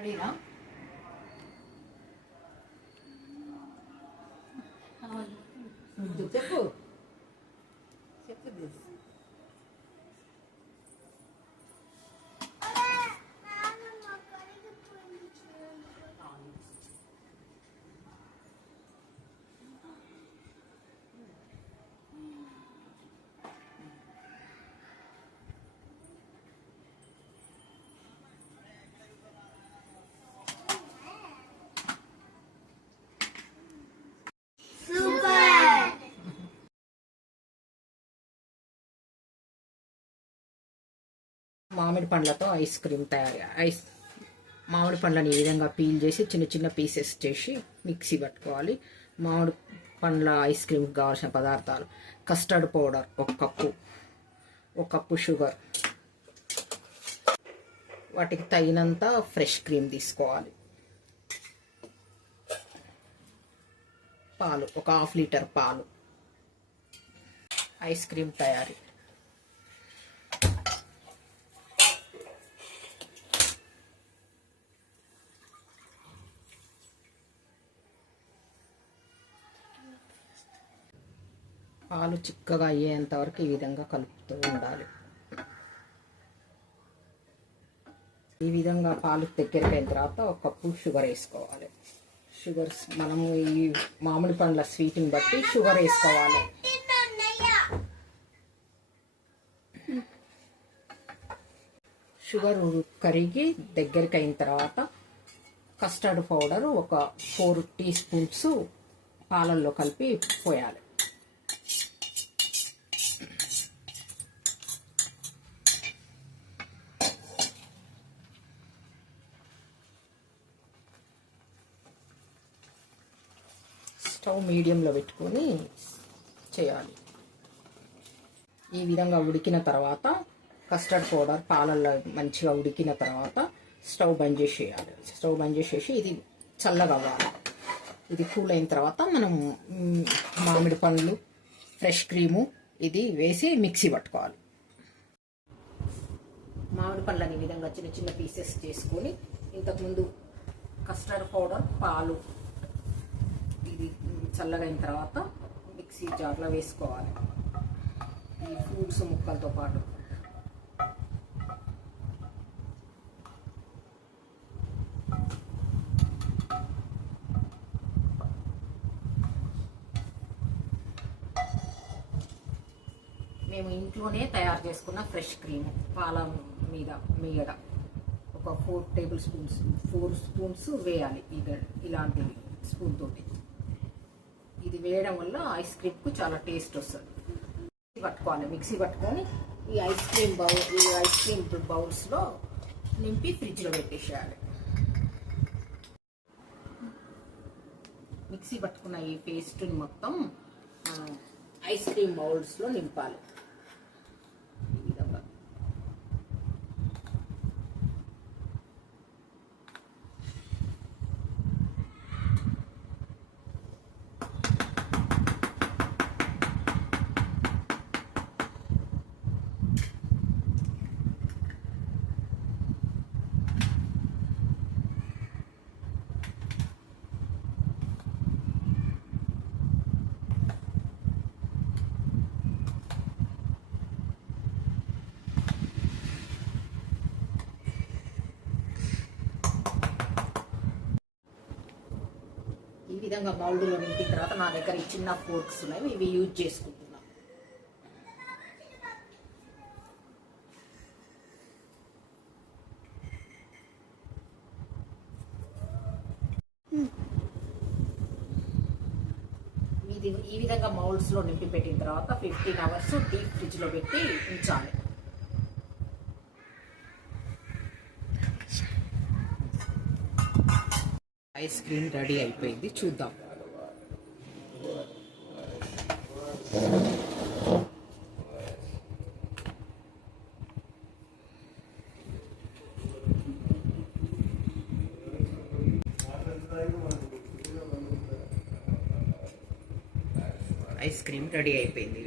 రెడీనా? చెప్పు చెప్పు. మామిడి పండ్లతో ఐస్ క్రీమ్ మామిడి పండ్లని ఈ విధంగా పీల్ చేసి చిన్న చిన్న పీసెస్ చేసి మిక్సీ పట్టుకోవాలి. మామిడి పండ్ల ఐస్ క్రీమ్కి కావాల్సిన పదార్థాలు: custard powder 1 cup, 1 cup sugar, వాటికి తగినంత ఫ్రెష్ క్రీమ్ తీసుకోవాలి. పాలు 1 హాఫ్ లీటర్ పాలు. ఐస్ క్రీమ్ తయారీ: పాలు చిక్కగా అయ్యేంత వరకు ఈ విధంగా కలుపుతూ ఉండాలి. ఈ విధంగా పాలు దగ్గరికి అయిన తర్వాత 1 కప్పు షుగర్ వేసుకోవాలి. షుగర్ మనము ఈ మామిడి పండ్ల స్వీట్ని బట్టి షుగర్ వేసుకోవాలి. షుగర్ కరిగి దగ్గరికి అయిన తర్వాత కస్టర్డ్ పౌడర్ 4 టీ స్పూన్స్ పాలల్లో కలిపి పోయాలి. స్టవ్ మీడియంలో పెట్టుకొని చేయాలి. ఈ విధంగా ఉడికిన తర్వాత కస్టర్డ్ పౌడర్ పాలల్లో మంచిగా ఉడికిన తర్వాత స్టవ్ బంద్ చేసేయాలి. స్టవ్ బంద్ చేసేసి ఇది చల్లగా అవ్వాలి. ఇది కూల్ అయిన తర్వాత మనం మామిడి పండ్లు, ఫ్రెష్ క్రీము ఇది వేసి మిక్సీ పట్టుకోవాలి. మామిడి పండ్లని ఈ విధంగా చిన్న చిన్న పీసెస్ చేసుకొని ఇంతకుముందు కస్టర్డ్ పౌడర్, పాలు ఇది చల్లగా అయిన తర్వాత మిక్సీ జార్లో వేసుకోవాలి. ఈ ఫ్రూట్స్ ముక్కలతో పాటు మేము ఇంట్లోనే తయారు చేసుకున్న ఫ్రెష్ క్రీమ్ పాల మీద మీగడ 4 స్పూన్స్ వేయాలి. ఇలాంటివి స్పూన్ తోటి ఇది వేయడం వల్ల ఐస్ క్రీమ్కు చాలా టేస్ట్ వస్తుంది. పట్టుకోవాలి. మిక్సీ పట్టుకొని ఈ ఐస్ క్రీమ్ బౌల్స్లో నింపి ఫ్రిడ్జ్లో పెట్టేసేయాలి. మిక్సీ పట్టుకున్న ఈ పేస్ట్ని మొత్తం ఐస్ క్రీమ్ బౌల్స్లో నింపాలి. ఈ విధంగా మౌల్డ్లో నింపిన తర్వాత నా దగ్గర ఈ చిన్న ఫోర్క్స్ ఉన్నాయి, ఇవి యూజ్ చేసుకుంటున్నా. ఈ విధంగా మౌల్డ్స్లో నింపి పెట్టిన తర్వాత 15 అవర్స్ డీప్ ఫ్రిడ్జ్లో పెట్టి ఉంచాలి. ఐస్ క్రీమ్ రెడీ అయిపోయింది, చూద్దాం. ఐస్ క్రీమ్ రెడీ అయిపోయింది.